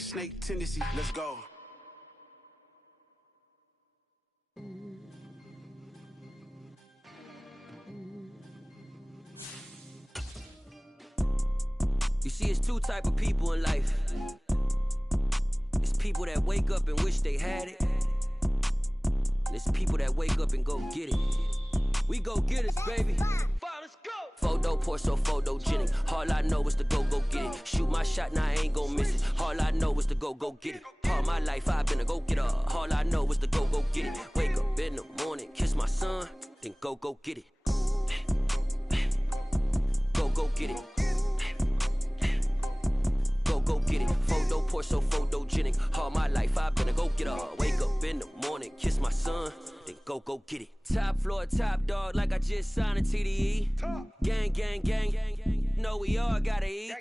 snake tendency. Let's go. You see, it's two type of people in life. It's people that wake up and wish they had it. And it's people that wake up and go get it. We go get it, baby. Let's go. Photo pour so photogenic. All I know is to go get it. Shoot my shot, now I ain't gon' miss it. All I know is to go get it. All my life I've been a go-getter. All I know is to go get it. Wake up in the morning, kiss my son, then go get it. Go get it. Go get it. Photo pour so photogenic. All my life I've been a go-getter. Wake up in the morning, kiss my son, then go get it. Top floor, top dog, like I just signed a TDE. Gang, gang, gang. Know we all gotta eat.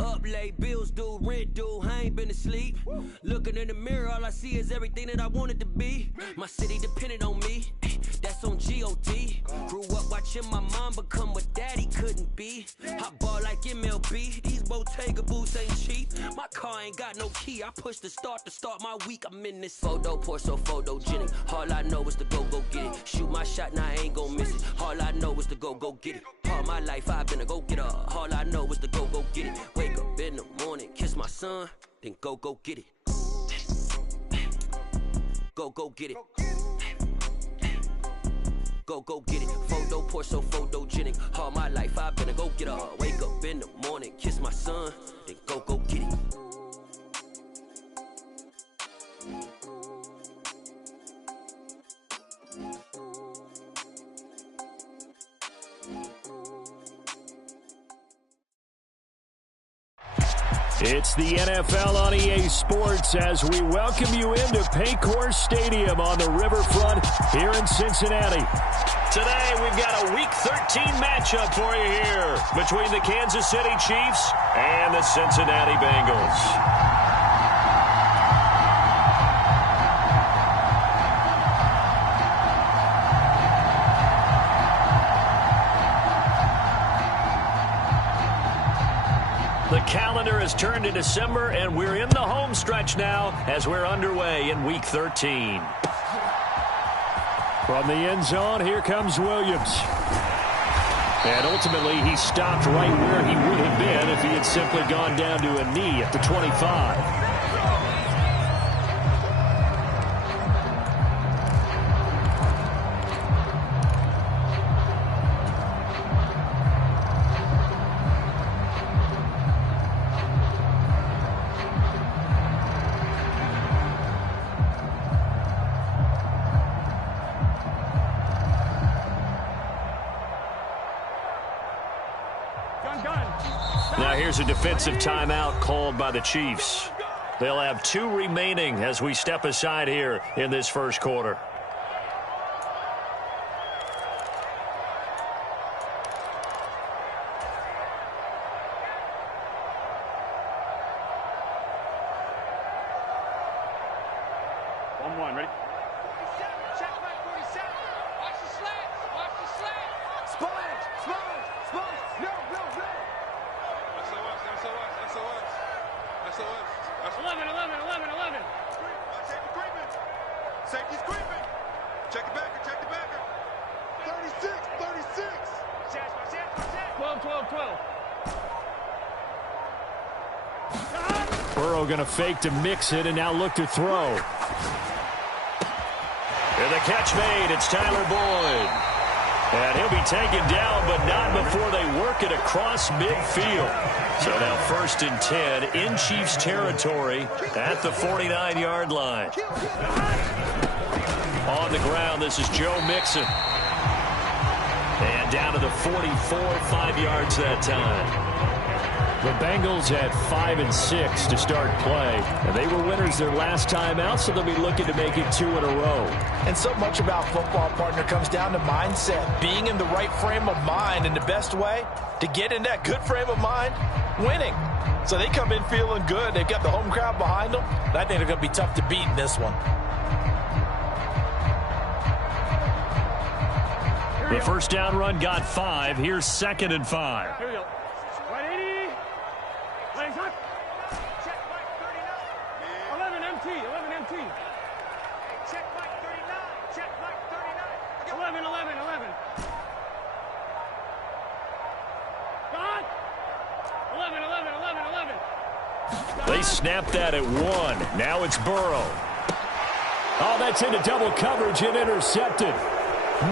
Up late, bills due, rent due, I ain't been asleep. Looking in the mirror, all I see is everything that I wanted to be. My city depended on me, that's on G.O.D. Grew up watching my mom become what daddy couldn't be. I ball like MLB, these Bottega boots ain't cheap. My car ain't got no key, I push the start to start my week. I'm in this photo pour so photogenic. All I know is to go get it. Shoot my shot, now I ain't gon' miss it. All I know is to go get it. All my life I've been a go-getter. All I know is to go get it. Wake up in the morning, kiss my son, then go get it. Go get it. Go get it. Photo pour so photogenic. All my life I've been a go-getter. Wake up in the morning, kiss my son, then go get it. It's the NFL on EA Sports as we welcome you into Paycor Stadium on the riverfront here in Cincinnati. Today, we've got a Week 13 matchup for you here between the Kansas City Chiefs and the Cincinnati Bengals. The calendar has turned to December, and we're in the home stretch now as we're underway in Week 13. From the end zone, here comes Williams. And ultimately, he stopped right where he would have been if he had simply gone down to a knee at the 25. Now here's a defensive timeout called by the Chiefs. They'll have 2 remaining as we step aside here in this first quarter. Ready? Check back 47. Watch the slant. Watch the slant. Sponge. No. SOS. 11. Safety's creeping. Check the backer. 36. 12. Burrow going to fake to mix it and now look to throw. And the catch made. It's Tyler Boyd. And he'll be taken down, but not before they work it across midfield. So now 1st and 10 in Chiefs territory at the 49-yard line. On the ground, this is Joe Mixon. And down to the 44, 5 yards that time. The Bengals at 5-6 to start play. And they were winners their last time out, so they'll be looking to make it 2 in a row. And so much about football, partner, comes down to mindset. Being in the right frame of mind, and the best way to get in that good frame of mind, winning. So they come in feeling good. They've got the home crowd behind them. I think they're going to be tough to beat in this one. The first down run got 5. Here's 2nd and 5. Here we go. 180. Playing time. Check, Mike, 39. check Mike 39. Check Mike 39. 11. God. 11. They snapped that at 1. Now it's Burrow. Oh, that's into double coverage and intercepted.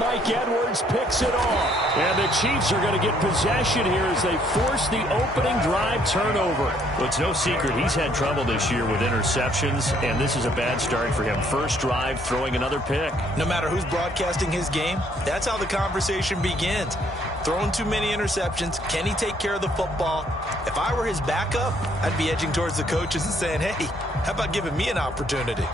Mike Edwards picks it off. And the Chiefs are going to get possession here as they force the opening drive turnover. Well, it's no secret he's had trouble this year with interceptions, and this is a bad start for him. First drive, throwing another pick. No matter who's broadcasting his game, that's how the conversation begins. Throwing too many interceptions, can he take care of the football? If I were his backup, I'd be edging towards the coaches and saying, hey, how about giving me an opportunity?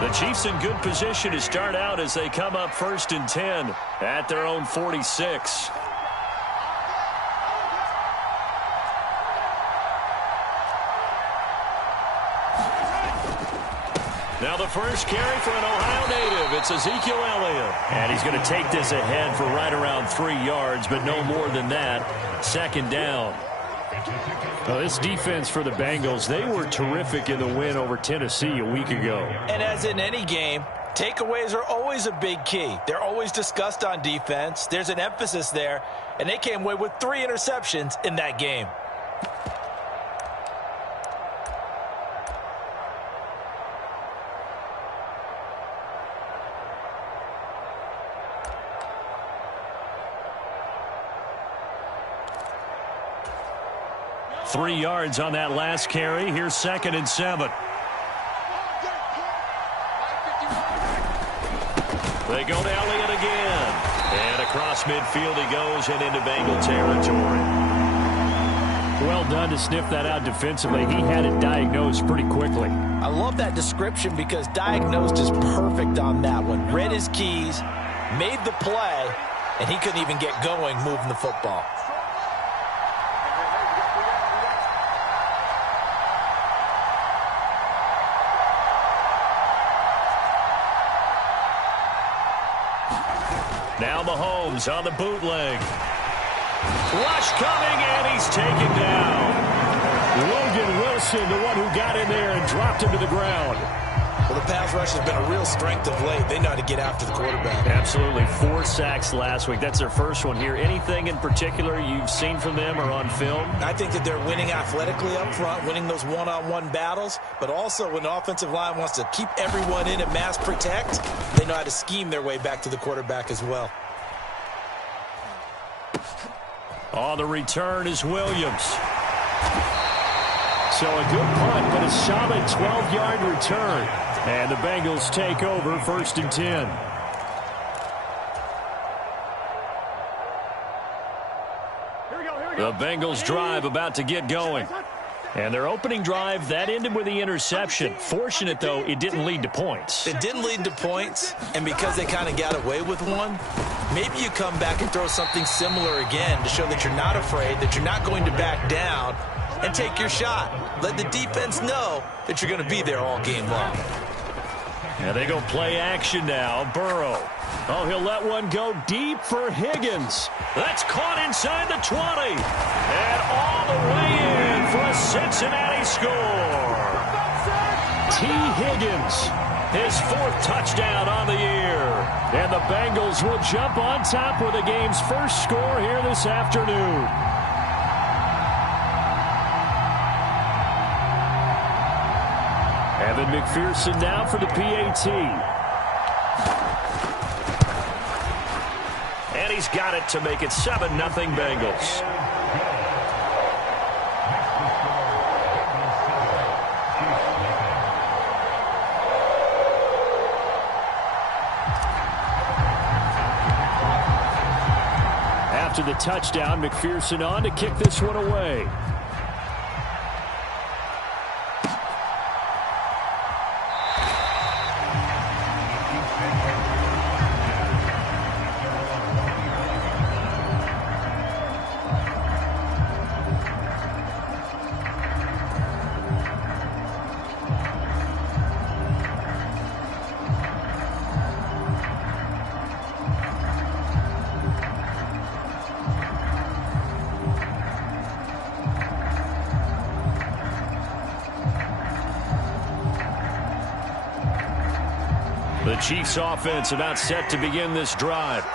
The Chiefs in good position to start out as they come up 1st and 10 at their own 46. Now the first carry for an Ohio native. It's Ezekiel Elliott. And he's going to take this ahead for right around 3 yards, but no more than that. 2nd down. Well, this defense for the Bengals, they were terrific in the win over Tennessee a week ago. And as in any game, takeaways are always a big key. They're always discussed on defense. There's an emphasis there, and they came away with 3 interceptions in that game. Three yards on that last carry. Here's 2nd and 7. They go to Elliott again. And across midfield he goes and into Bengal territory. Well done to sniff that out defensively. He had it diagnosed pretty quickly. I love that description because diagnosed is perfect on that one. Read his keys, made the play, and he couldn't even get going moving the football. Now Mahomes on the bootleg. Rush coming, and he's taken down. Logan Wilson, the one who got in there and dropped him to the ground. Well, the pass rush has been a real strength of late. They know how to get after the quarterback. Absolutely. 4 sacks last week. That's their first one here. Anything in particular you've seen from them or on film? I think that they're winning athletically up front, winning those one-on-one battles, but also when the offensive line wants to keep everyone in and mass protect, they know how to scheme their way back to the quarterback as well. On the return is Williams. So a good punt, but a solid 12-yard return. And the Bengals take over 1st and 10. The Bengals drive about to get going. And their opening drive, that ended with the interception. Fortunate, though, it didn't lead to points. It didn't lead to points, and because they kind of got away with one, maybe you come back and throw something similar again to show that you're not afraid, that you're not going to back down, and take your shot. Let the defense know that you're going to be there all game long. And they go play action now. Burrow. Oh, he'll let one go deep for Higgins. That's caught inside the 20. And all the way in for a Cincinnati score. T. Higgins, his 4th touchdown on the year. And the Bengals will jump on top with the game's first score here this afternoon. Evan McPherson now for the PAT. And he's got it to make it 7-0 Bengals. After the touchdown, McPherson on to kick this one away. The Chiefs offense about set to begin this drive.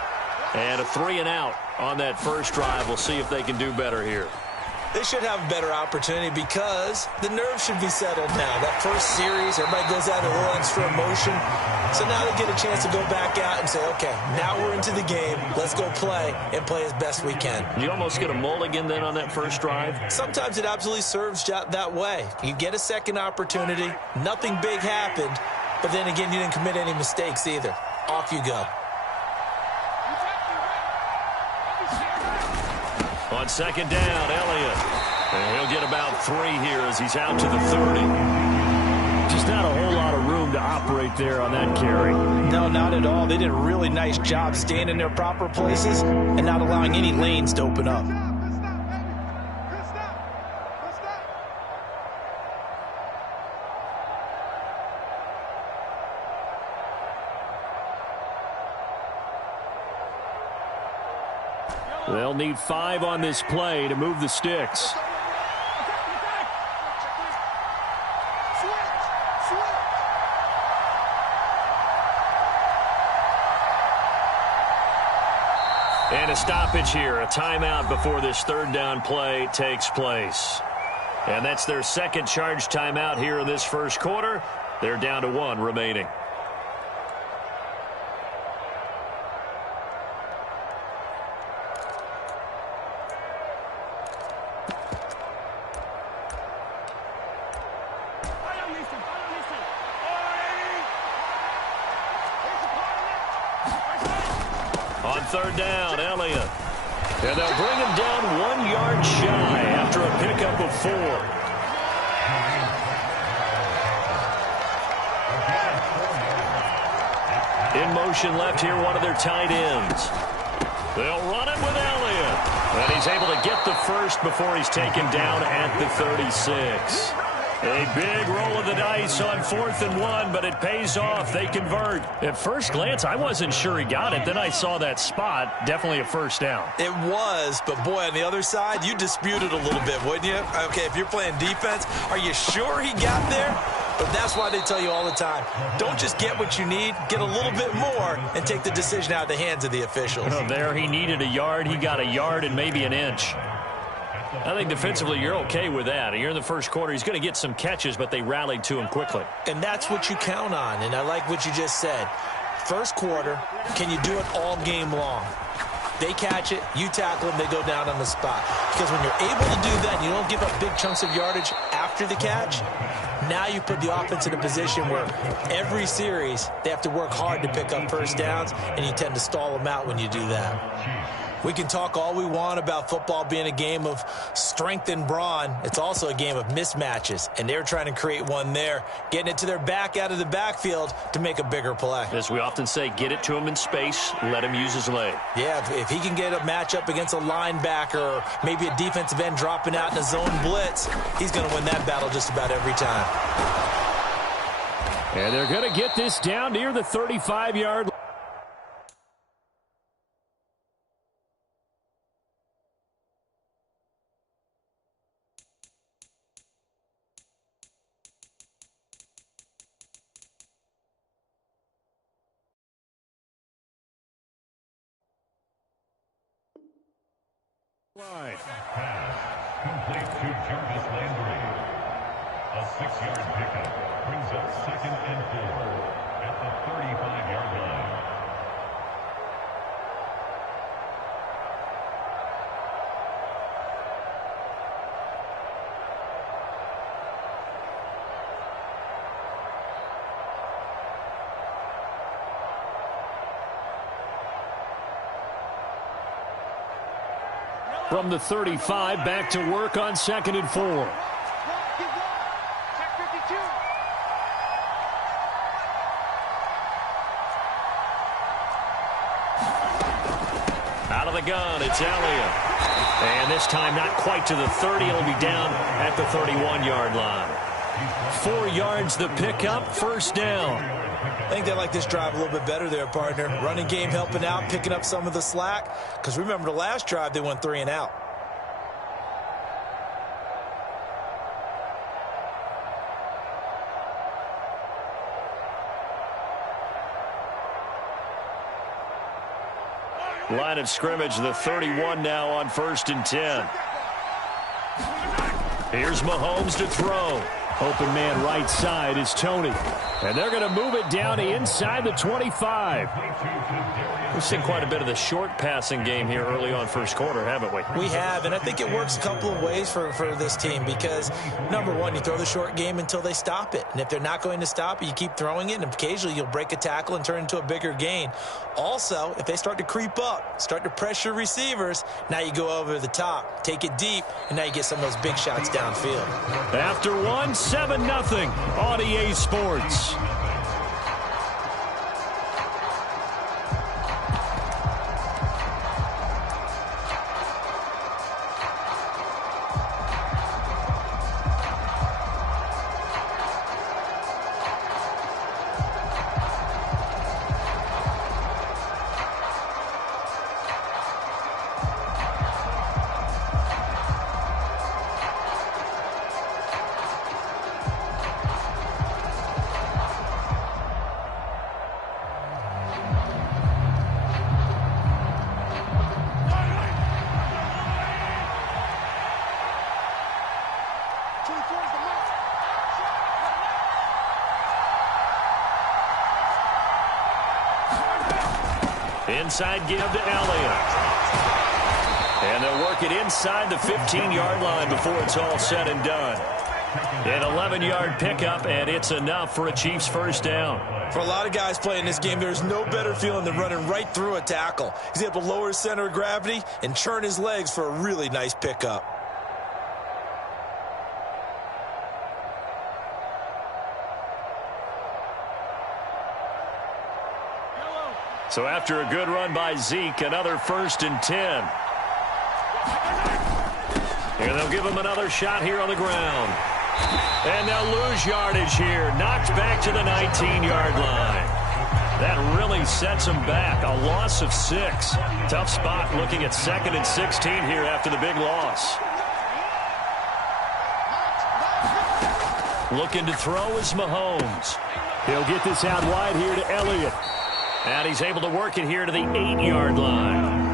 And a 3-and-out on that first drive. We'll see if they can do better here. They should have a better opportunity because the nerves should be settled now. That first series, everybody goes out a little extra emotion. So now they get a chance to go back out and say, okay, now we're into the game. Let's go play and play as best we can. You almost get a mulligan then on that first drive? Sometimes it absolutely serves that way. You get a second opportunity. Nothing big happened. But then again, you didn't commit any mistakes either. Off you go. On second down, Elliott. And he'll get about 3 here as he's out to the 30. Just not a whole lot of room to operate there on that carry. No, not at all. They did a really nice job staying in their proper places and not allowing any lanes to open up. They'll need 5 on this play to move the sticks. And a stoppage here, a timeout before this third down play takes place. And that's their second charge timeout here in this first quarter. They're down to 1 remaining. On third down, Elliott. And they'll bring him down 1 yard shy after a pickup of 4. In motion left here, one of their tight ends. They'll run it with Elliott. And he's able to get the first before he's taken down at the 36. A big roll of the dice on 4th and 1, but it pays off. They convert. At first glance, I wasn't sure he got it. Then I saw that spot. Definitely a first down. It was, but boy, on the other side, you dispute it a little bit, wouldn't you? Okay, if you're playing defense, are you sure he got there? But that's why they tell you all the time, don't just get what you need, get a little bit more and take the decision out of the hands of the officials. Oh, there he needed a yard. He got a yard and maybe an inch. I think defensively you're okay with that. You're in the first quarter. He's going to get some catches, but they rallied to him quickly. And that's what you count on, and I like what you just said. First quarter, can you do it all game long? They catch it, you tackle them, they go down on the spot. Because when you're able to do that and you don't give up big chunks of yardage after the catch, now you put the offense in a position where every series they have to work hard to pick up first downs, and you tend to stall them out when you do that. We can talk all we want about football being a game of strength and brawn. It's also a game of mismatches, and they're trying to create one there, getting it to their back out of the backfield to make a bigger play. As we often say, get it to him in space, let him use his leg. Yeah, if he can get a matchup against a linebacker or maybe a defensive end dropping out in a zone blitz, he's going to win that battle just about every time. And they're going to get this down near the 35-yard line. Complete to Jarvis Landry. A 6-yard pickup brings up 2nd and 4 at the 35-yard line. From the 35, back to work on 2nd and 4. Out of the gun, it's Elliott. And this time not quite to the 30. It'll be down at the 31-yard line. 4 yards the pickup, first down. I think they like this drive a little bit better there, partner. Running game helping out, picking up some of the slack. Because remember, the last drive, they went 3 and out. Line of scrimmage, the 31 now on 1st and 10. Here's Mahomes to throw. Open man right side is Tony. And they're going to move it down to inside the 25. We've seen quite a bit of the short passing game here early on first quarter, haven't we? We have, and I think it works a couple of ways for this team because, number one, you throw the short game until they stop it. And if they're not going to stop it, you keep throwing it, and occasionally you'll break a tackle and turn into a bigger gain. Also, if they start to creep up, start to pressure receivers, now you go over the top, take it deep, and now you get some of those big shots downfield. After 7-0 on EA Sports. Inside give to Elliott. And they'll work it inside the 15-yard line before it's all said and done. An 11-yard pickup, and it's enough for a Chiefs first down. For a lot of guys playing this game, there's no better feeling than running right through a tackle. He's able to lower his center of gravity and churn his legs for a really nice pickup. So after a good run by Zeke, another 1st and 10. And they'll give him another shot here on the ground. And they'll lose yardage here. Knocked back to the 19-yard line. That really sets them back. A loss of 6. Tough spot looking at 2nd and 16 here after the big loss. Looking to throw is Mahomes. He'll get this out wide here to Elliott. And he's able to work it here to the 8-yard line.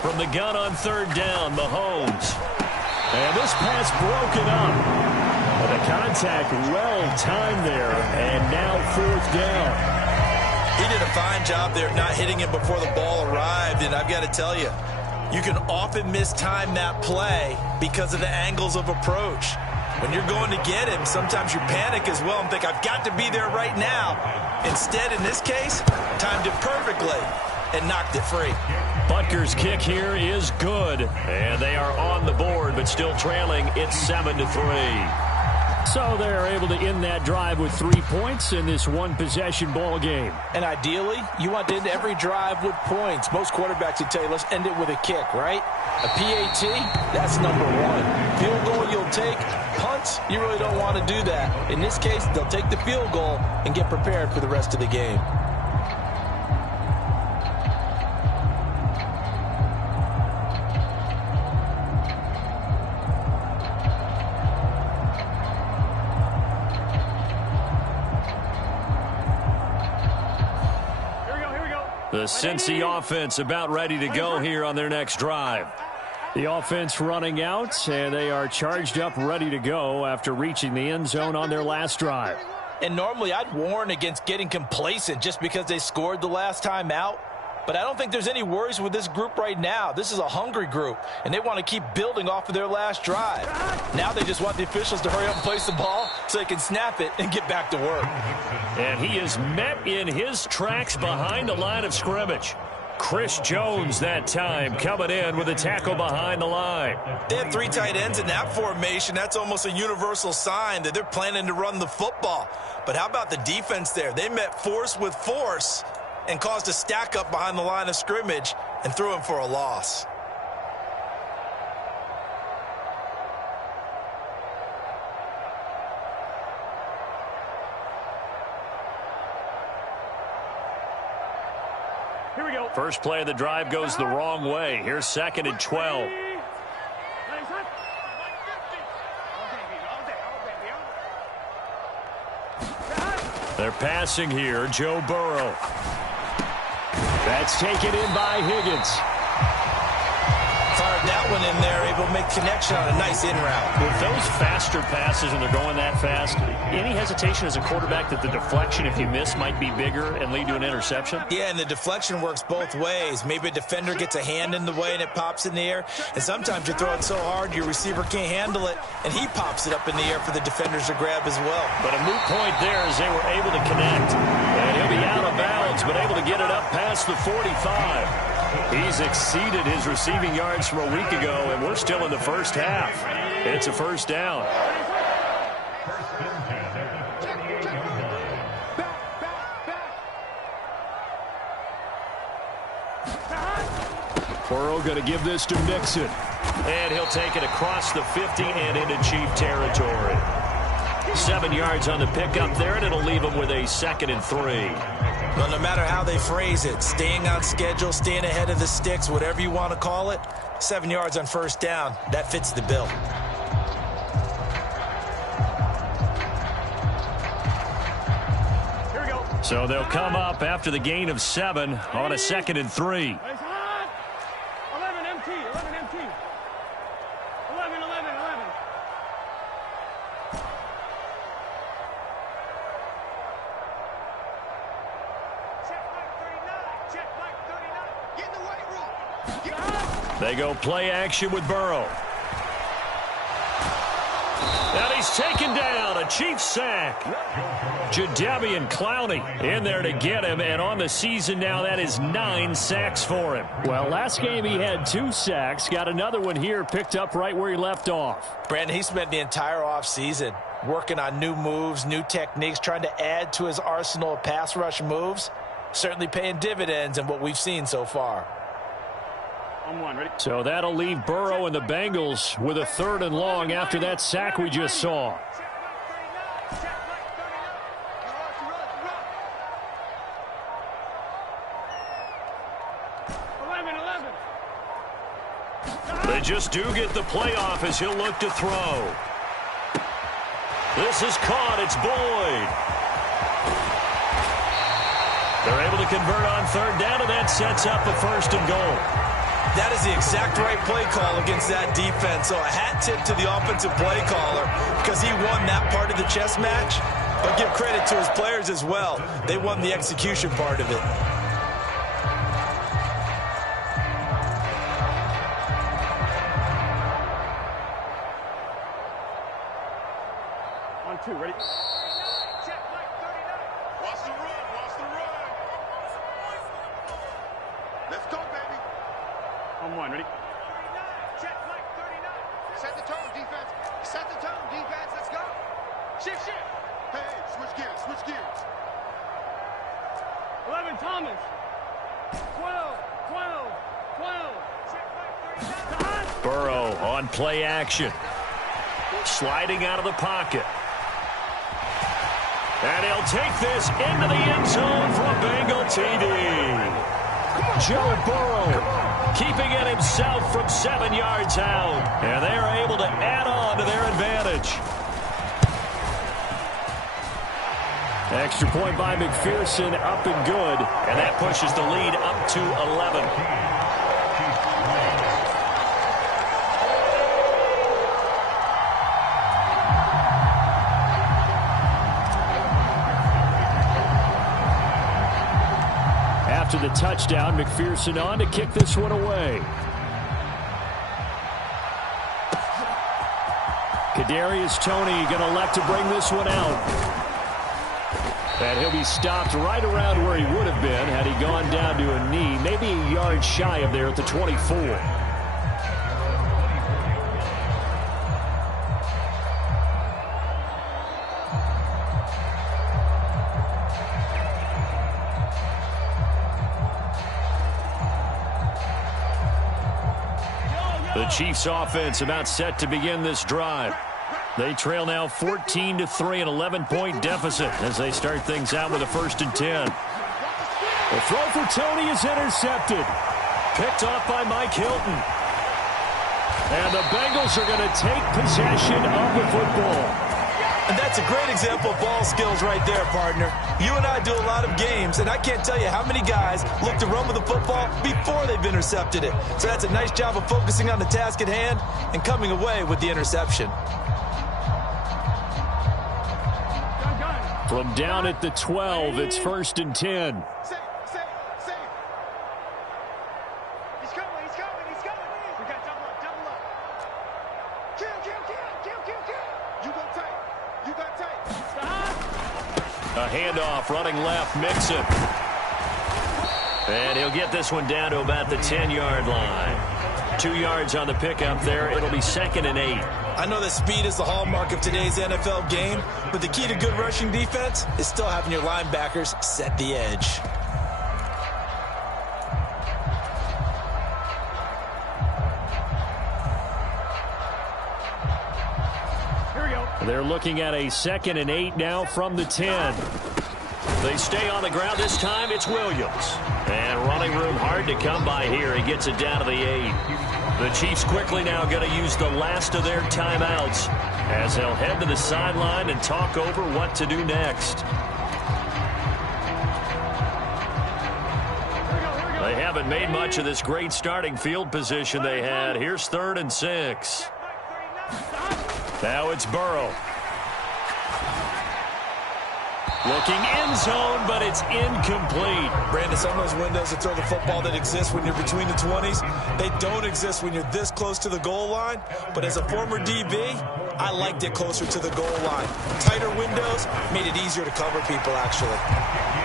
From the gun on 3rd down, Mahomes. And this pass broken up. But the contact well timed there. And now 4th down. He did a fine job there not hitting him before the ball arrived, and I've got to tell you, you can often mistime that play because of the angles of approach. When you're going to get him, sometimes you panic as well and think, I've got to be there right now. Instead, in this case, timed it perfectly and knocked it free. Butker's kick here is good, and they are on the board, but still trailing. It's 7-3. So they're able to end that drive with 3 points in this one-possession ball game. And ideally, you want to end every drive with points. Most quarterbacks would tell you, let's end it with a kick, right? A PAT, that's number 1. Field goal you'll take. Punts, you really don't want to do that. In this case, they'll take the field goal and get prepared for the rest of the game. The Cincy offense about ready to go here on their next drive. The offense running out, and they are charged up, ready to go after reaching the end zone on their last drive. And normally I'd warn against getting complacent just because they scored the last time out. But I don't think there's any worries with this group right now. This is a hungry group, and they want to keep building off of their last drive. Now they just want the officials to hurry up and place the ball so they can snap it and get back to work. And he is met in his tracks behind the line of scrimmage. Chris Jones that time coming in with a tackle behind the line. They have 3 tight ends in that formation. That's almost a universal sign that they're planning to run the football. But how about the defense there? They met force with force and caused a stack up behind the line of scrimmage and threw him for a loss. Here we go. First play of the drive goes the wrong way. Here's 2nd and 12. They're passing here. Joe Burrow. That's taken in by Higgins. Fired that one in there, able to make connection on a nice in route. With those faster passes and they're going that fast, any hesitation as a quarterback that the deflection, if you miss, might be bigger and lead to an interception? Yeah, and the deflection works both ways. Maybe a defender gets a hand in the way and it pops in the air. And sometimes you throw it so hard your receiver can't handle it, and he pops it up in the air for the defenders to grab as well. But a moot point there as they were able to connect. And he'll be out of bounds, but able to get it up past the 45. He's exceeded his receiving yards from a week ago, and we're still in the first half. It's a first down. Burrow going to give this to Mixon. And he'll take it across the 50 and into Chief territory. 7 yards on the pickup there, and it'll leave him with a 2nd and 3. Well, no matter how they phrase it, staying on schedule, staying ahead of the sticks, whatever you want to call it, 7 yards on first down, that fits the bill. Here we go. So they'll come up after the gain of 7 on a 2nd and 3. 11 MT, 11 MT. 11, 11, 11. Check Mike 39. Check Mike 39. Get in the weight room. They go play action with Burrow. And he's taken down, a Chiefs sack. Jadeveon Clowney in there to get him, and on the season now, that is 9 sacks for him. Well, last game he had 2 sacks. Got another one here, picked up right where he left off. Brandon, he spent the entire offseason working on new moves, new techniques, trying to add to his arsenal of pass rush moves. Certainly paying dividends in what we've seen so far. On one, ready? So that'll leave Burrow and the Bengals with a 3rd and long after that sack we just saw. Check Mike 39. Check Mike 39. 11, 11. They just do get the playoff as he'll look to throw. This is caught. It's Boyd. They're able to convert on 3rd down, and that sets up the 1st and goal. That is the exact right play call against that defense. So a hat tip to the offensive play caller because he won that part of the chess match. But give credit to his players as well. They won the execution part of it. On 2, ready? Check Mike 39. Watch the run. Watch the run. Let's go, baby. On 1, ready? 39. Check Mike 39. Set the tone, defense. Set the tone, defense. Let's go. Shift, shift. Hey, switch gears. Switch gears. 11, Thomas. 12, 12, 12. Check Mike 39. Burrow on play action. Sliding out of the pocket. And he'll take this into the end zone for a Bengal TD. Joe Burrow keeping it himself from 7 yards out. And they are able to add on to their advantage. Extra point by McPherson, up and good. And that pushes the lead up to 11. After the touchdown, McPherson on to kick this one away. Kadarius Toney going to elect to bring this one out. And he'll be stopped right around where he would have been had he gone down to a knee, maybe a yard shy of there at the 24. The Chiefs offense about set to begin this drive. They trail now 14-3, an 11-point deficit as they start things out with a 1st and 10. The throw for Tony is intercepted. Picked off by Mike Hilton. And the Bengals are going to take possession of the football. And that's a great example of ball skills right there, partner. You and I do a lot of games, and I can't tell you how many guys look to run with the football before they've intercepted it. So that's a nice job of focusing on the task at hand and coming away with the interception. From down at the 12, it's 1st and 10. A handoff, running left, Mixon. And he'll get this one down to about the 10-yard line. 2 yards on the pickup there. It'll be 2nd and 8. I know that speed is the hallmark of today's NFL game, but the key to good rushing defense is still having your linebackers set the edge. They're looking at a 2nd and 8 now from the 10. They stay on the ground this time. It's Williams. And running room hard to come by here. He gets it down to the 8. The Chiefs quickly now going to use the last of their timeouts as they'll head to the sideline and talk over what to do next. They haven't made much of this great starting field position they had. Here's 3rd and 6. Now it's Burrow. Looking end zone, but it's incomplete. Brandon, some of those windows to throw the football that exist when you're between the 20s, they don't exist when you're this close to the goal line. But as a former DB, I liked it closer to the goal line. Tighter windows made it easier to cover people, actually.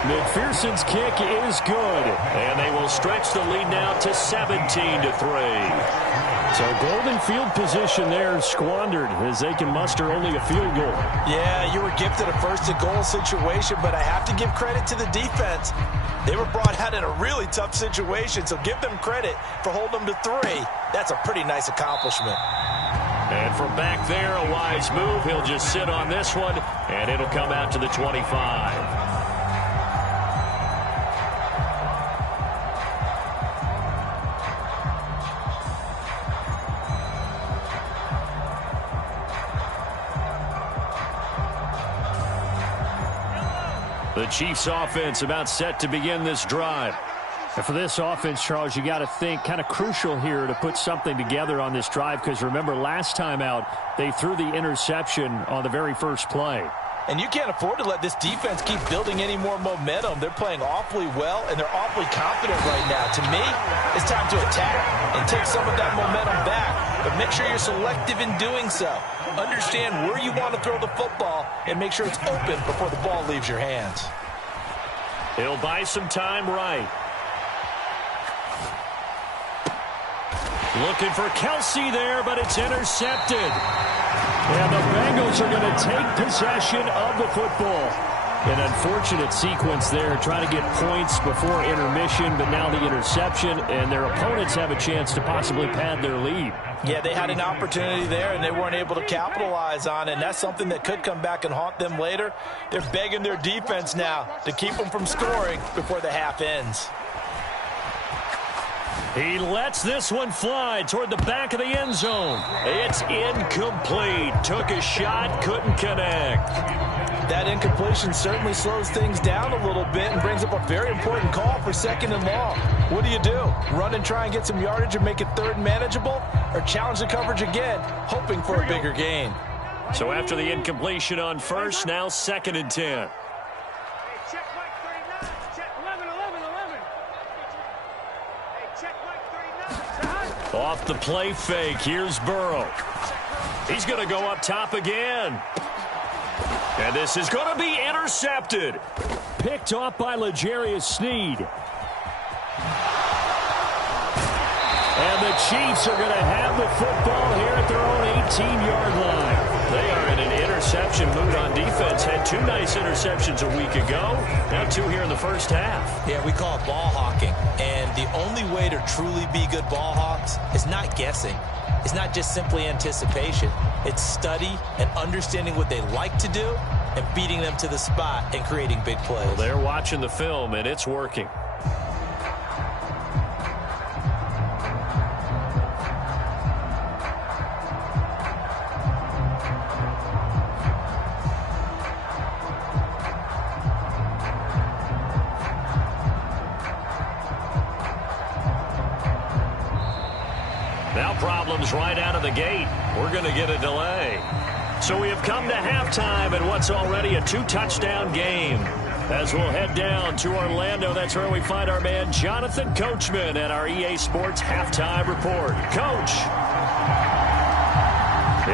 McPherson's kick is good. And they will stretch the lead now to 17-3. So golden field position there squandered as they can muster only a field goal. Yeah, you were gifted a 1st and goal situation, but I have to give credit to the defense. They were brought out in a really tough situation, so give them credit for holding them to 3. That's a pretty nice accomplishment. And from back there, a wise move. He'll just sit on this one, and it'll come out to the 25. The Chiefs offense about set to begin this drive. And for this offense, Charles, you got to think kind of crucial here to put something together on this drive because remember last time out they threw the interception on the very first play. And you can't afford to let this defense keep building any more momentum. They're playing awfully well, and they're awfully confident right now. To me, it's time to attack and take some of that momentum back. But make sure you're selective in doing so. Understand where you want to throw the football and make sure it's open before the ball leaves your hands. He'll buy some time right. Looking for Kelsey there, but it's intercepted. And the Bengals are going to take possession of the football. An unfortunate sequence there, trying to get points before intermission, but now the interception, and their opponents have a chance to possibly pad their lead. Yeah, they had an opportunity there, and they weren't able to capitalize on it, and that's something that could come back and haunt them later. They're begging their defense now to keep them from scoring before the half ends. He lets this one fly toward the back of the end zone. It's incomplete. Took a shot, couldn't connect. That incompletion certainly slows things down a little bit and brings up a very important call for 2nd and long. What do you do? Run and try and get some yardage and make it 3rd manageable? Or challenge the coverage again, hoping for a bigger gain? So after the incompletion on 1st, now 2nd and 10. Off the play fake, here's Burrow. He's going to go up top again. And this is going to be intercepted. Picked off by L'Jarius Sneed. And the Chiefs are going to have the football here at their own 18-yard line. They are in an interception mood on defense. Had 2 nice interceptions a week ago. Now 2 here in the first half. Yeah, we call it ball hawking. And the only way to truly be good ball hawks is not guessing. It's not just simply anticipation. It's study and understanding what they like to do and beating them to the spot and creating big plays. Well, they're watching the film, and it's working. Now problems right out of the gate. We're going to get a delay. So we have come to halftime in what's already a 2-touchdown game. As we'll head down to Orlando, that's where we find our man Jonathan Coachman at our EA Sports Halftime Report. Coach.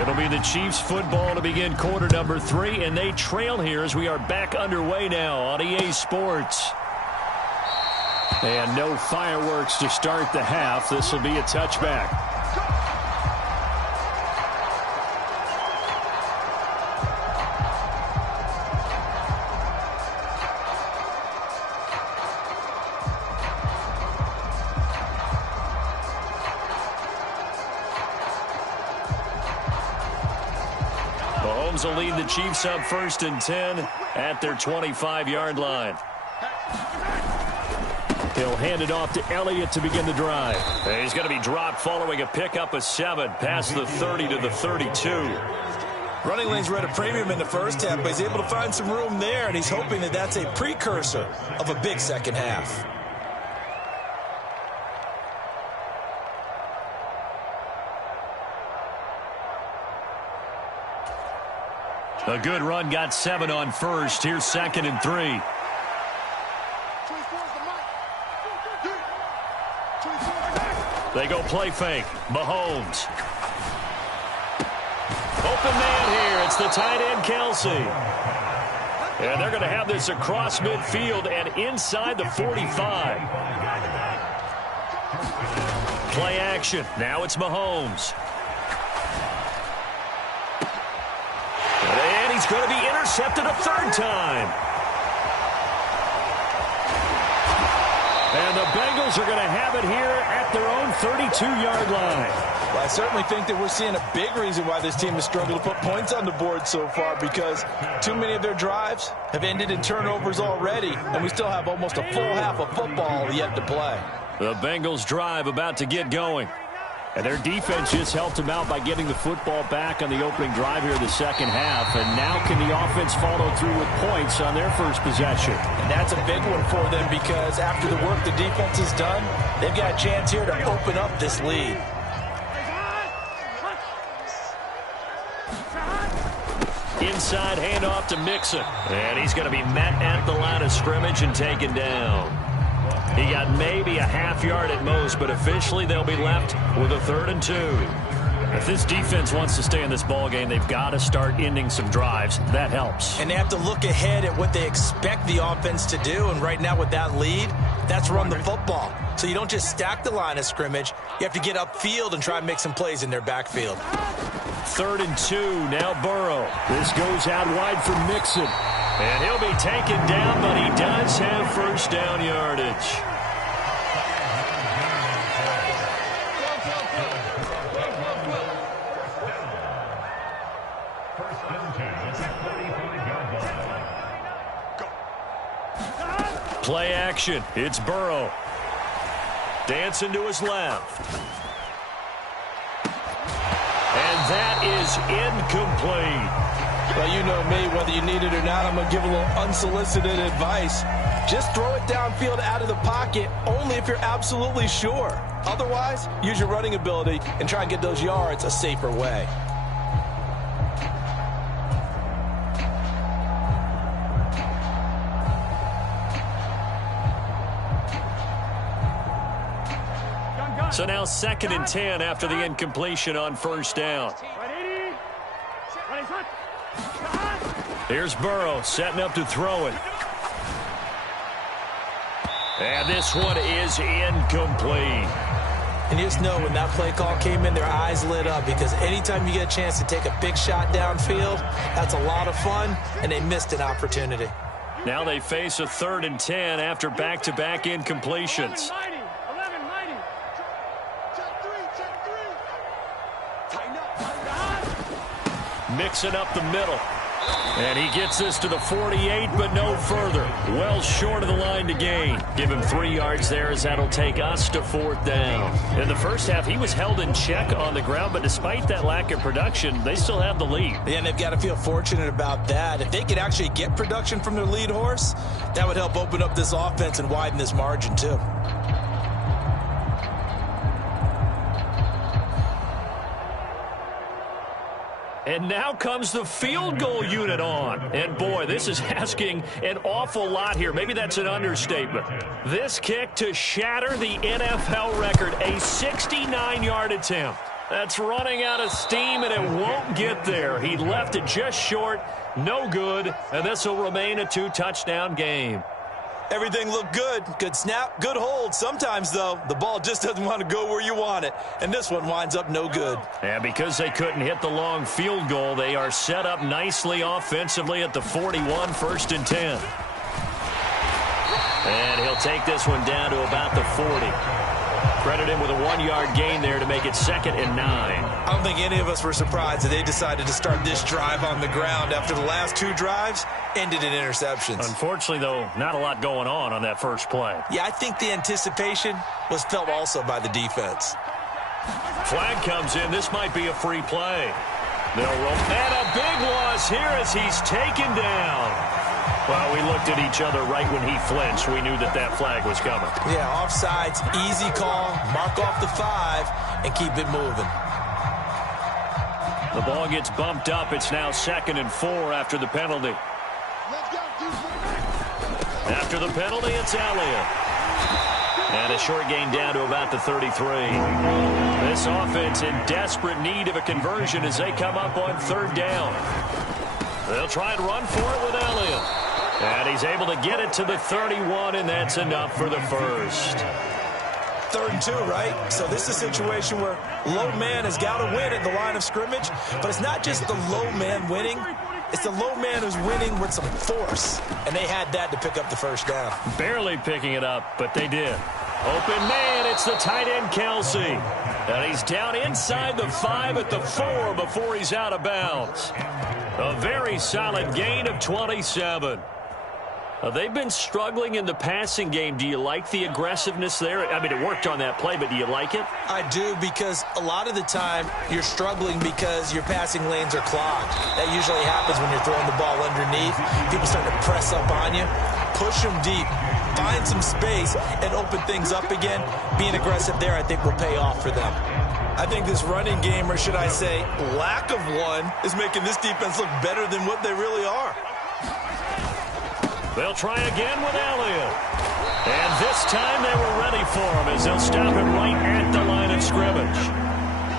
It'll be the Chiefs football to begin quarter number 3, and they trail here as we are back underway now on EA Sports. And no fireworks to start the half. This will be a touchback. Mahomes will lead the Chiefs up 1st and 10 at their 25-yard line. He'll hand it off to Elliott to begin the drive. And he's going to be dropped following a pickup of 7 past the 30 to the 32. Running lanes were at a premium in the first half, but he's able to find some room there, and he's hoping that that's a precursor of a big second half. A good run got 7 on first. Here's 2nd and 3. They go play fake. Mahomes. Open man here. It's the tight end, Kelsey. And they're going to have this across midfield and inside the 45. Play action. Now it's Mahomes. And he's going to be intercepted a 3rd time. And the Bengals are going to have it here at their own 32-yard line. Well, I certainly think that we're seeing a big reason why this team has struggled to put points on the board so far, because too many of their drives have ended in turnovers already, and we still have almost a full half of football yet to play. The Bengals drive about to get going. And their defense just helped them out by getting the football back on the opening drive here in the second half. And now can the offense follow through with points on their first possession? And that's a big one for them, because after the work the defense has done, they've got a chance here to open up this lead. Inside handoff to Mixon. And he's going to be met at the line of scrimmage and taken down. He got maybe a half yard at most, but officially they'll be left with a 3rd and 2. If this defense wants to stay in this ball game, they've got to start ending some drives. That helps. And they have to look ahead at what they expect the offense to do. And right now with that lead, that's run the football. So you don't just stack the line of scrimmage. You have to get upfield and try and make some plays in their backfield. 3rd and 2. Now Burrow. This goes out wide for Mixon. And he'll be taken down, but he does have first down yardage. Play action. It's Burrow. Dancing to his left. And that is incomplete. Well, you know me, whether you need it or not, I'm going to give a little unsolicited advice. Just throw it downfield out of the pocket only if you're absolutely sure. Otherwise, use your running ability and try and get those yards a safer way. So now 2nd and 10 after the incompletion on first down. Here's Burrow setting up to throw it. And this one is incomplete. And you just know when that play call came in, their eyes lit up, because anytime you get a chance to take a big shot downfield, that's a lot of fun, and they missed an opportunity. Now they face a 3rd and 10 after back-to-back incompletions. Mixing up the middle. And he gets this to the 48, but no further. Well short of the line to gain. Give him 3 yards there, as that'll take us to 4th down. In the first half, he was held in check on the ground, but despite that lack of production, they still have the lead. Yeah, and they've got to feel fortunate about that. If they could actually get production from their lead horse, that would help open up this offense and widen this margin, too. And now comes the field goal unit on. And, boy, this is asking an awful lot here. Maybe that's an understatement. This kick to shatter the NFL record, a 69-yard attempt. That's running out of steam, and it won't get there. He left it just short, no good, and this will remain a 2-touchdown game. Everything looked good. Good snap, good hold. Sometimes, though, the ball just doesn't want to go where you want it. And this one winds up no good. And because they couldn't hit the long field goal, they are set up nicely offensively at the 41, 1st and 10. And he'll take this one down to about the 40. Credit him with a 1-yard gain there to make it 2nd and 9. I don't think any of us were surprised that they decided to start this drive on the ground after the last 2 drives ended in interceptions. Unfortunately, though, not a lot going on that first play. Yeah, I think the anticipation was felt also by the defense. Flag comes in. This might be a free play. They'll roll. And a big loss here as he's taken down. Well, we looked at each other right when he flinched. We knew that flag was coming. Yeah, offsides, easy call, mark off the 5, and keep it moving. The ball gets bumped up. It's now 2nd and 4 after the penalty. After the penalty, it's Elliott. And a short gain down to about the 33. This offense in desperate need of a conversion as they come up on 3rd down. They'll try and run for it with Elliott. And he's able to get it to the 31, and that's enough for the first. 3rd and 2, right? So this is a situation where low man has got to win at the line of scrimmage, but it's not just the low man winning. It's the low man who's winning with some force, and they had that to pick up the first down. Barely picking it up, but they did. Open man, it's the tight end, Kelsey. And he's down inside the 5 at the 4 before he's out of bounds. A very solid gain of 27. They've been struggling in the passing game. Do you like the aggressiveness there? I mean, it worked on that play, but do you like it? I do, because a lot of the time you're struggling because your passing lanes are clogged. That usually happens when you're throwing the ball underneath. People start to press up on you. Push them deep. Find some space and open things up again. Being aggressive there, I think, will pay off for them. I think this running game, or should I say lack of one, is making this defense look better than what they really are. They'll try again with Elliott. And this time they were ready for him as they'll stop him right at the line of scrimmage.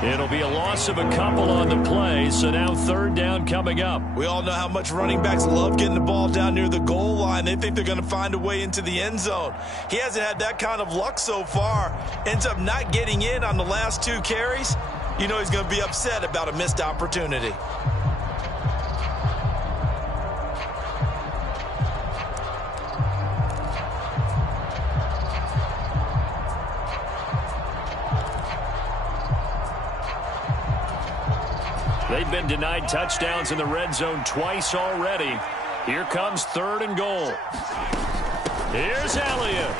It'll be a loss of a couple on the play, so now 3rd down coming up. We all know how much running backs love getting the ball down near the goal line. They think they're going to find a way into the end zone. He hasn't had that kind of luck so far. Ends up not getting in on the last 2 carries. You know he's going to be upset about a missed opportunity. They've been denied touchdowns in the red zone twice already. Here comes 3rd and goal. Here's Elliott.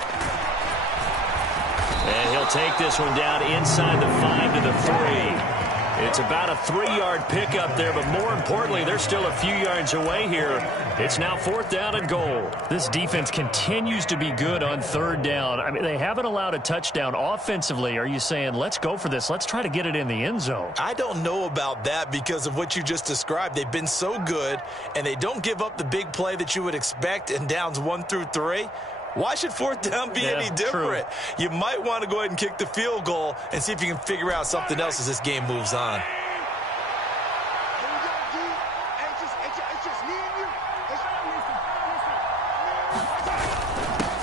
And he'll take this one down inside the 5 to the 3. It's about a 3-yard pickup there, but more importantly, they're still a few yards away here. It's now 4th down and goal. This defense continues to be good on 3rd down. I mean, they haven't allowed a touchdown offensively. Are you saying, let's go for this? Let's try to get it in the end zone. I don't know about that because of what you just described. They've been so good, and they don't give up the big play that you would expect in downs 1 through 3. Why should 4th down be any different? True. You might want to go ahead and kick the field goal and see if you can figure out something else as this game moves on.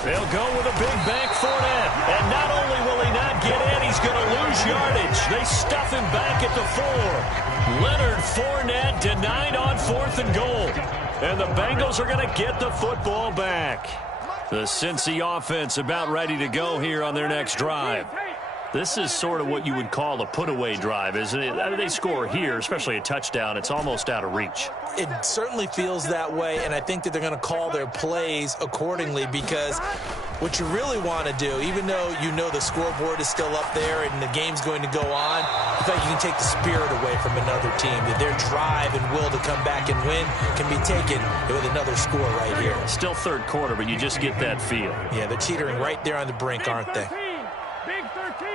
They'll go with a big bank Fournette. And not only will he not get in, he's going to lose yardage. They stuff him back at the 4. Leonard Fournette denied on 4th and goal. And the Bengals are going to get the football back. The Cincy offense about ready to go here on their next drive. This is sort of what you would call a put-away drive, isn't it? I mean, they score here, especially a touchdown. It's almost out of reach. It certainly feels that way, and I think that they're going to call their plays accordingly because what you really want to do, even though you know the scoreboard is still up there and the game's going to go on, I think you can take the spirit away from another team, that their drive and will to come back and win can be taken with another score right here. Still 3rd quarter, but you just get that feel. Yeah, they're teetering right there on the brink, aren't they? Big 13.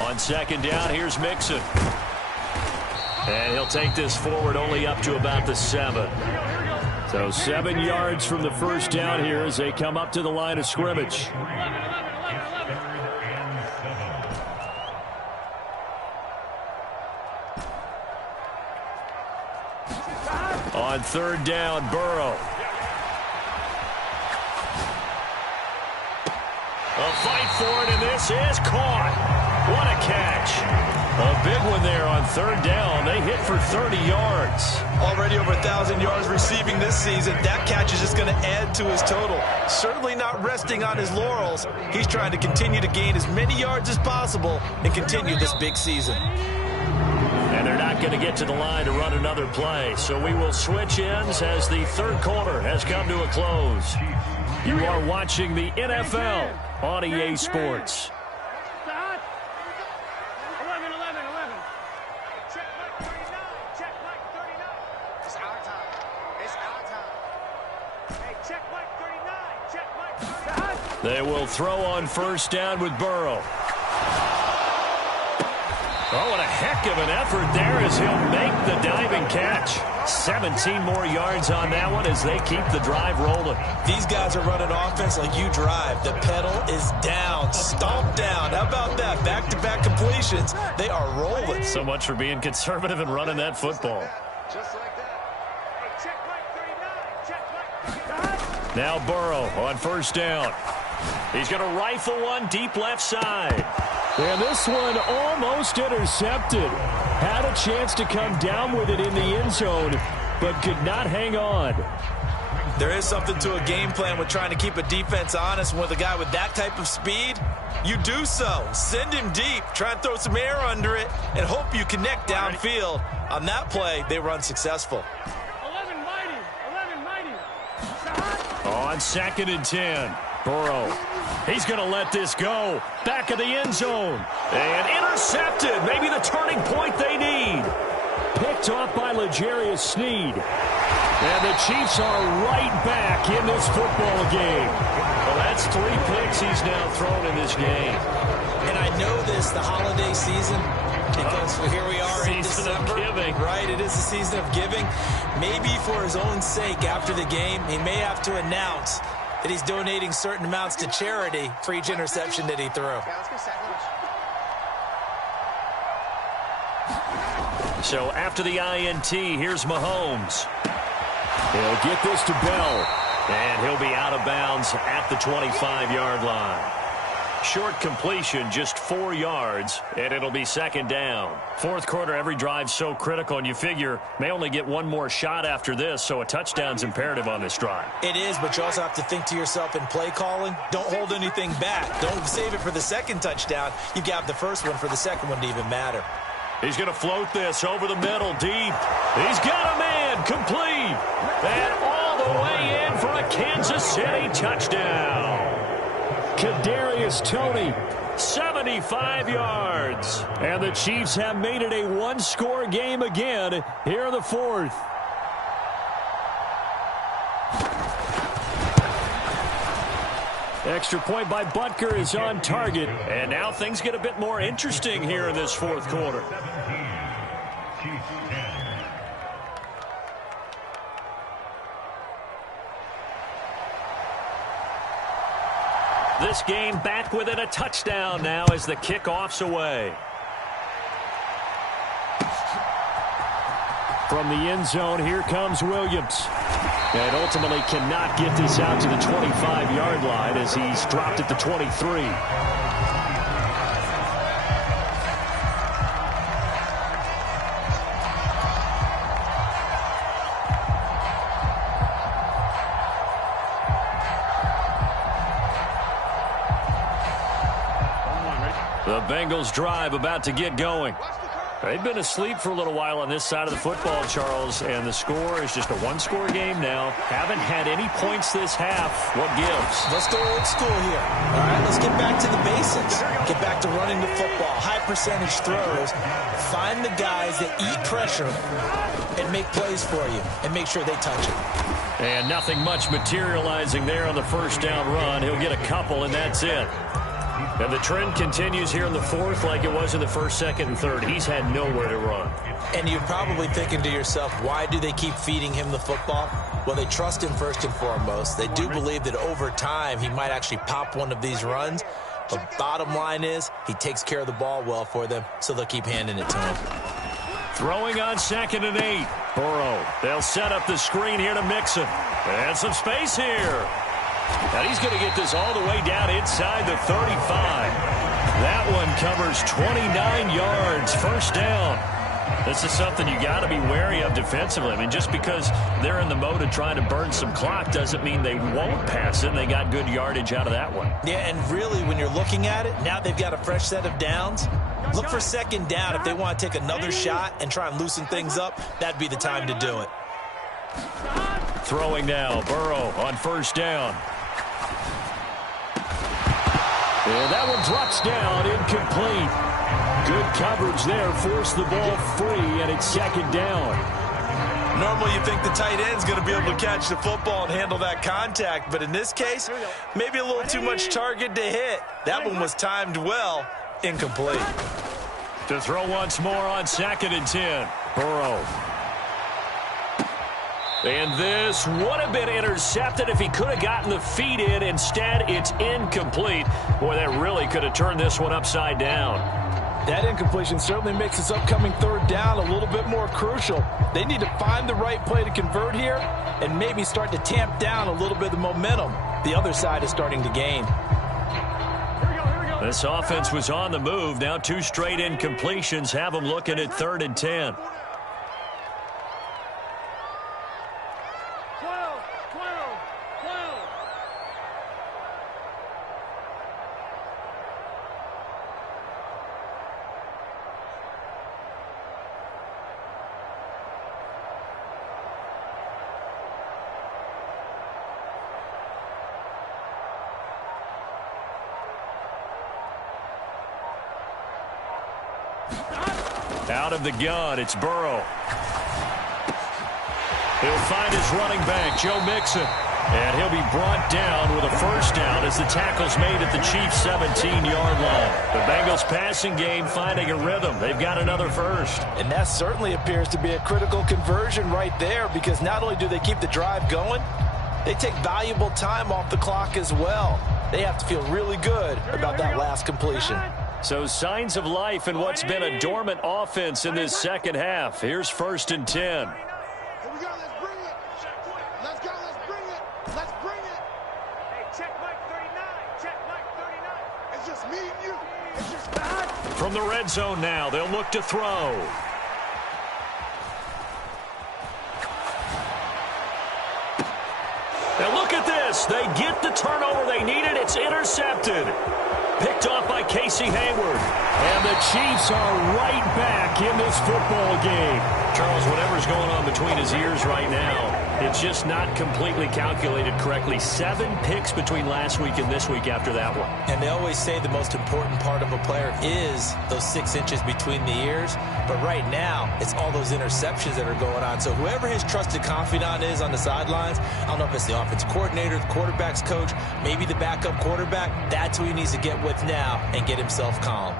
On On second down, here's Mixon. And he'll take this forward only up to about the 7. So 7 yards from the first down here as they come up to the line of scrimmage. On third down, Burrow. A fight for it, and this is caught. What a catch. A big one there on third down. They hit for 30 yards. Already over 1,000 yards receiving this season. That catch is just going to add to his total. Certainly not resting on his laurels. He's trying to continue to gain as many yards as possible and continue this big season. And they're not going to get to the line to run another play. So we will switch ends as the third quarter has come to a close. You are watching the NFL on EA Sports. They will throw on first down with Burrow. Oh, what a heck of an effort there as he'll make the diving catch. 17 more yards on that one as they keep the drive rolling. These guys are running offense like you drive. The pedal is down, stomped down. How about that? Back-to-back completions. They are rolling. So much for being conservative and running that football. Just like that. Hey, check Mike 39. Check Mike. Now Burrow on first down. He's going to rifle one deep left side. And this one almost intercepted. Had a chance to come down with it in the end zone, but could not hang on. There is something to a game plan with trying to keep a defense honest. With a guy with that type of speed, you do so. Send him deep, try and throw some air under it, and hope you connect downfield. On that play, they were unsuccessful. 11 mighty. On second and 10, Burrow. He's going to let this go. Back of the end zone. And intercepted. Maybe the turning point they need. Picked off by L'Jarius Sneed. And the Chiefs are right back in this football game. Well, that's 3 picks he's now thrown in this game. And I know this, the holiday season, because here we are in December. Season of giving. Right, it is the season of giving. Maybe for his own sake after the game, he may have to announce that he's donating certain amounts to charity for each interception that he threw. So after the INT, here's Mahomes. He'll get this to Bell. And he'll be out of bounds at the 25-yard line. Short completion, just 4 yards, and it'll be second down. Fourth quarter, every drive's so critical, and you figure may only get one more shot after this, so a touchdown's imperative on this drive. It is, but you also have to think to yourself in play calling, don't hold anything back. Don't save it for the second touchdown. You've got the first one for the second one to even matter. He's going to float this over the middle, deep. He's got a man, complete. And all the way in for a Kansas City touchdown. Kadarius Toney, 75 yards. And the Chiefs have made it a one-score game again here in the fourth. Extra point by Butker is on target. And now things get a bit more interesting here in this fourth quarter. This game back within a touchdown now as the kickoff's away. From the end zone, here comes Williams. And ultimately cannot get this out to the 25-yard line as he's dropped at the 23. The Bengals drive about to get going. They've been asleep for a little while on this side of the football, Charles, and the score is just a one-score game now. Haven't had any points this half. What gives? Let's go old school here. All right, let's get back to the basics. Get back to running the football, high percentage throws. Find the guys that eat pressure and make plays for you and make sure they touch it. And nothing much materializing there on the first down run. He'll get a couple, and that's it. And the trend continues here in the fourth like it was in the first, second, and third. He's had nowhere to run. And you're probably thinking to yourself, why do they keep feeding him the football? Well, they trust him first and foremost. They do believe that over time he might actually pop one of these runs. But bottom line is he takes care of the ball well for them, so they'll keep handing it to him. Throwing on 2nd and 8. Burrow. They'll set up the screen here to Mixon. And some space here. And he's going to get this all the way down inside the 35. That one covers 29 yards. First down. This is something you got to be wary of defensively. I mean, just because they're in the mode of trying to burn some clock doesn't mean they won't pass it. They got good yardage out of that one. Yeah, and really, when you're looking at it, now they've got a fresh set of downs. Look for 2nd down. If they want to take another shot and try and loosen things up, that'd be the time to do it. Throwing now, Burrow on 1st down. And that one drops down, incomplete. Good coverage there, forced the ball free, and it's 2nd down. Normally you think the tight end's going to be able to catch the football and handle that contact, but in this case, maybe a little too much target to hit. That one was timed well, incomplete. To throw once more on 2nd and 10, Burrow. And this would have been intercepted if he could have gotten the feet in. Instead, it's incomplete. Boy, that really could have turned this one upside down. That incompletion certainly makes this upcoming 3rd down a little bit more crucial. They need to find the right play to convert here and maybe start to tamp down a little bit of the momentum the other side is starting to gain. This offense was on the move. Now 2 straight incompletions have them looking at 3rd and 10. Out of the gun, it's Burrow. He'll find his running back, Joe Mixon. And he'll be brought down with a 1st down as the tackle's made at the Chiefs' 17-yard line. The Bengals passing game finding a rhythm. They've got another 1st. And that certainly appears to be a critical conversion right there, because not only do they keep the drive going, they take valuable time off the clock as well. They have to feel really good about that last completion. So signs of life in what's been a dormant offense in this 2nd half. Here's 1st and 10. Here we go, let's bring it. Let's go, let's bring it. Let's bring it. Hey, check Mike 39. Check Mike 39. It's just me and you. It's just that. From the red zone now, they'll look to throw. Now look at this. They get the turnover they needed. It's intercepted. Picked off by Casey Hayward. And the Chiefs are right back in this football game. Charles, whatever's going on between his ears right now, it's just not completely calculated correctly. 7 picks between last week and this week after that one. And they always say the most important part of a player is those 6 inches between the ears. But right now, it's all those interceptions that are going on. So whoever his trusted confidant is on the sidelines, I don't know if it's the offense coordinator, the quarterback's coach, maybe the backup quarterback, that's who he needs to get with now and get himself calm.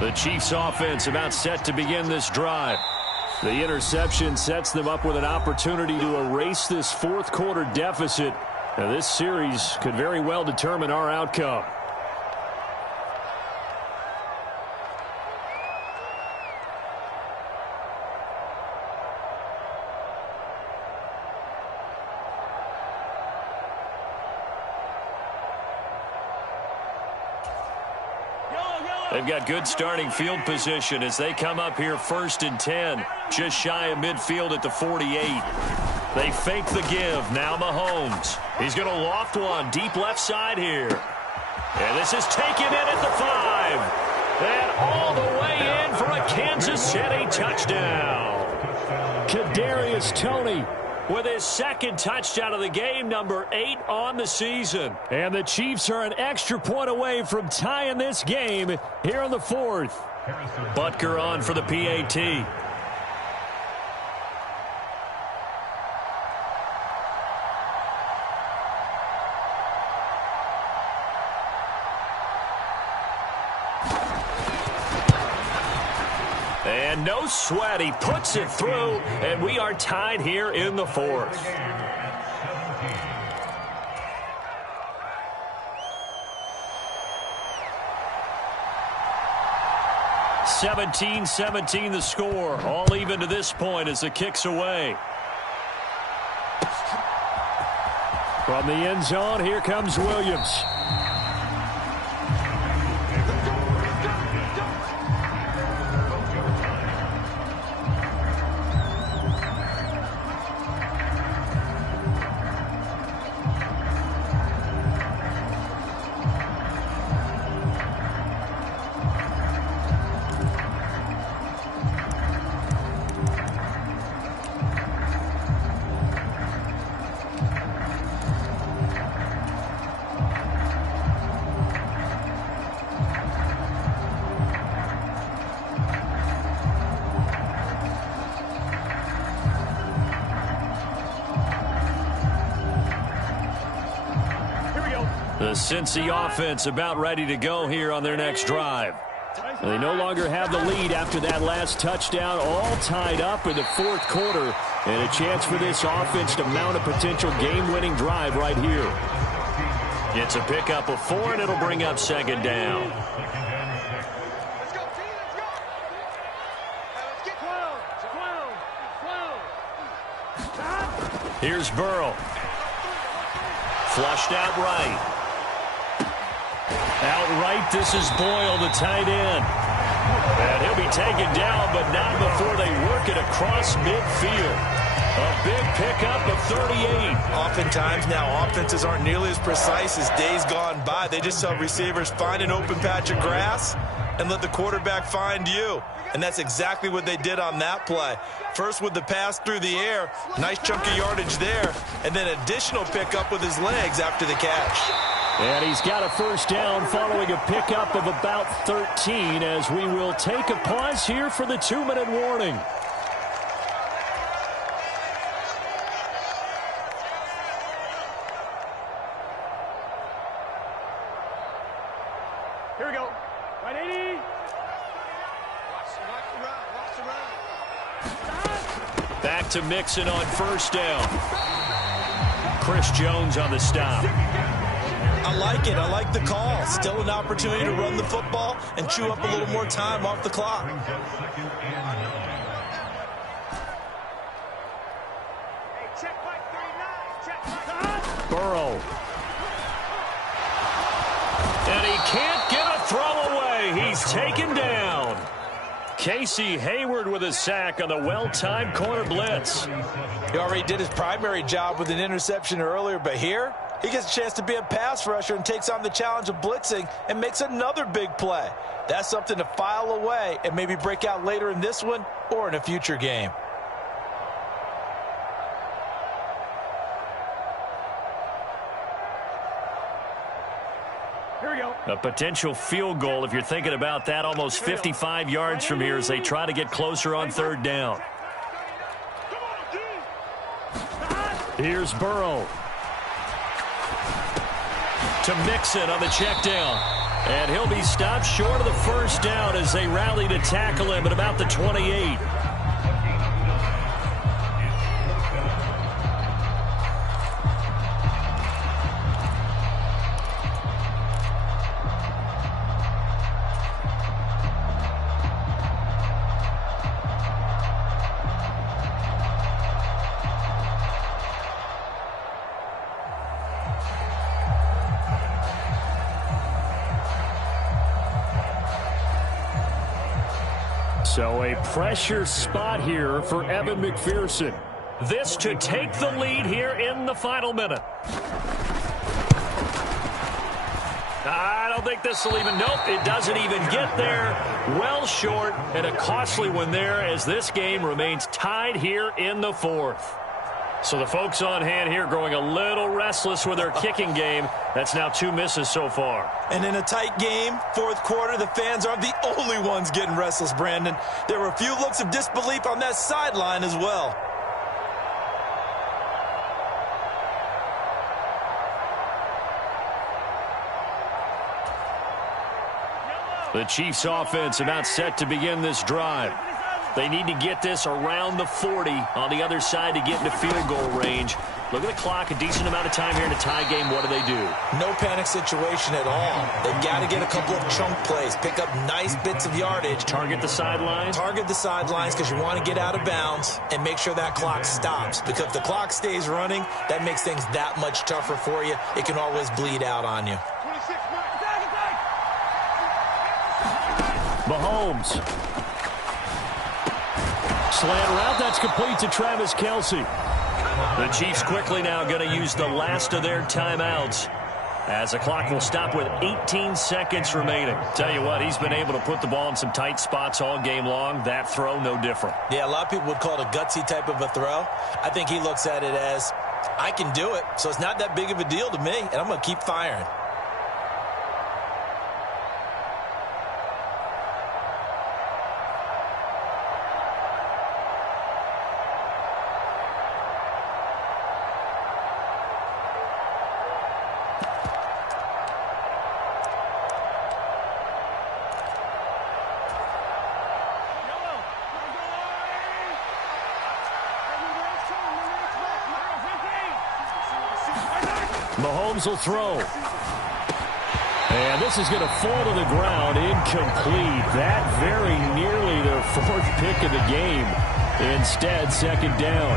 The Chiefs offense about set to begin this drive. The interception sets them up with an opportunity to erase this 4th quarter deficit. Now, this series could very well determine our outcome. They've got good starting field position as they come up here 1st and 10, just shy of midfield at the 48. They fake the give. Now Mahomes. He's going to loft one deep left side here. And this is taken in at the 5. And all the way in for a Kansas City touchdown. Kadarius Toney with his second touchdown of the game, number 8 on the season. And the Chiefs are an extra point away from tying this game here in the fourth. Butker on for the PAT. And no sweat, he puts it through, and we are tied here in the fourth. (17-17) the score, all even to this point as the kick's away. From the end zone, here comes Williams. The Cincy offense about ready to go here on their next drive. They no longer have the lead after that last touchdown, all tied up in the fourth quarter, and a chance for this offense to mount a potential game-winning drive right here. It's a pickup of 4, and it'll bring up second down. Let's go, T, let's go. Let's get 12. Here's Burrow. Flushed out right. Outright, this is Boyle, the tight end. And he'll be taken down, but not before they work it across midfield. A big pickup of 38. Oftentimes now, offenses aren't nearly as precise as days gone by. They just tell receivers, find an open patch of grass and let the quarterback find you. And that's exactly what they did on that play. First with the pass through the air, nice chunk of yardage there, and then additional pickup with his legs after the catch. And he's got a first down following a pickup of about 13 as we will take a pause here for the 2-minute warning. Here we go. Right, 80. Watch the run. Back to Mixon on first down. Chris Jones on the stop. I like it. I like the call. Still an opportunity to run the football and chew up a little more time off the clock. Hey, check like 39. Check like Burrow. And he can't get a throw away. He's taken down. Casey Hayward with a sack on the well-timed corner blitz. He already did his primary job with an interception earlier, but here he gets a chance to be a pass rusher and takes on the challenge of blitzing and makes another big play. That's something to file away and maybe break out later in this one or in a future game. Here we go. A potential field goal, if you're thinking about that, almost 55 yards from here as they try to get closer on third down. Here's Burrow. To Mixon on the check down. And he'll be stopped short of the first down as they rally to tackle him at about the 28. So a pressure spot here for Evan McPherson. This to take the lead here in the final minute. I don't think this will even, nope, it doesn't even get there. Well short, and a costly one there as this game remains tied here in the fourth. So the folks on hand here growing a little restless with their kicking game. That's now 2 misses so far. And in a tight game, fourth quarter, the fans aren't the only ones getting restless, Brandon. There were a few looks of disbelief on that sideline as well. The Chiefs offense about set to begin this drive. They need to get this around the 40 on the other side to get into field goal range. Look at the clock, a decent amount of time here in a tie game. What do? No panic situation at all. They've got to get a couple of chunk plays, pick up nice bits of yardage. Target the sidelines? Target the sidelines because you want to get out of bounds and make sure that clock stops. Because if the clock stays running, that makes things that much tougher for you. It can always bleed out on you. Mahomes. Slant route, that's complete to Travis Kelce. The Chiefs quickly now going to use the last of their timeouts as the clock will stop with 18 seconds remaining. Tell you what, he's been able to put the ball in some tight spots all game long. That throw, no different. Yeah, a lot of people would call it a gutsy type of a throw. I think he looks at it as, I can do it, so it's not that big of a deal to me, and I'm going to keep firing. Mahomes will throw. And this is going to fall to the ground, incomplete. That very nearly their fourth pick of the game. Instead, second down.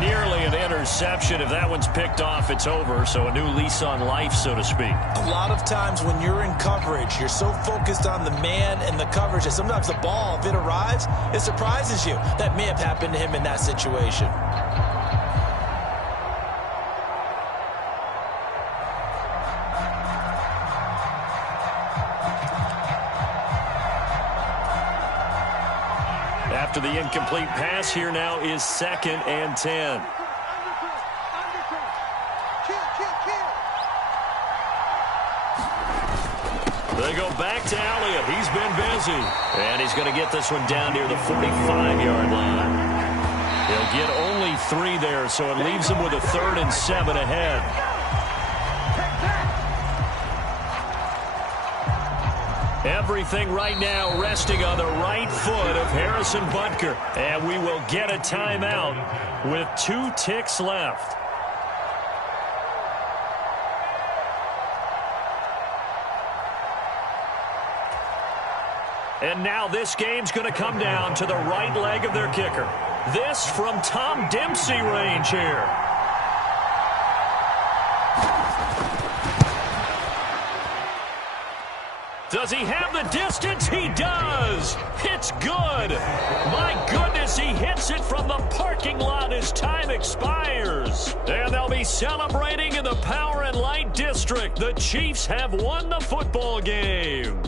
Nearly an interception. If that one's picked off, it's over. So a new lease on life, so to speak. A lot of times when you're in coverage, you're so focused on the man and the coverage that sometimes the ball, if it arrives, it surprises you. That may have happened to him in that situation. After the incomplete pass, here now is 2nd and 10. They go back to Elliott. He's been busy. And he's going to get this one down near the 45-yard line. He'll get only 3 there, so it leaves him with a 3rd and 7 ahead. Everything right now resting on the right foot of Harrison Butker. And we will get a timeout with 2 ticks left. And now this game's going to come down to the right leg of their kicker. This from Tom Dempsey range here. Does he have the distance? He does. It's good. My goodness, he hits it from the parking lot as time expires. And they'll be celebrating in the Power and Light District. The Chiefs have won the football game.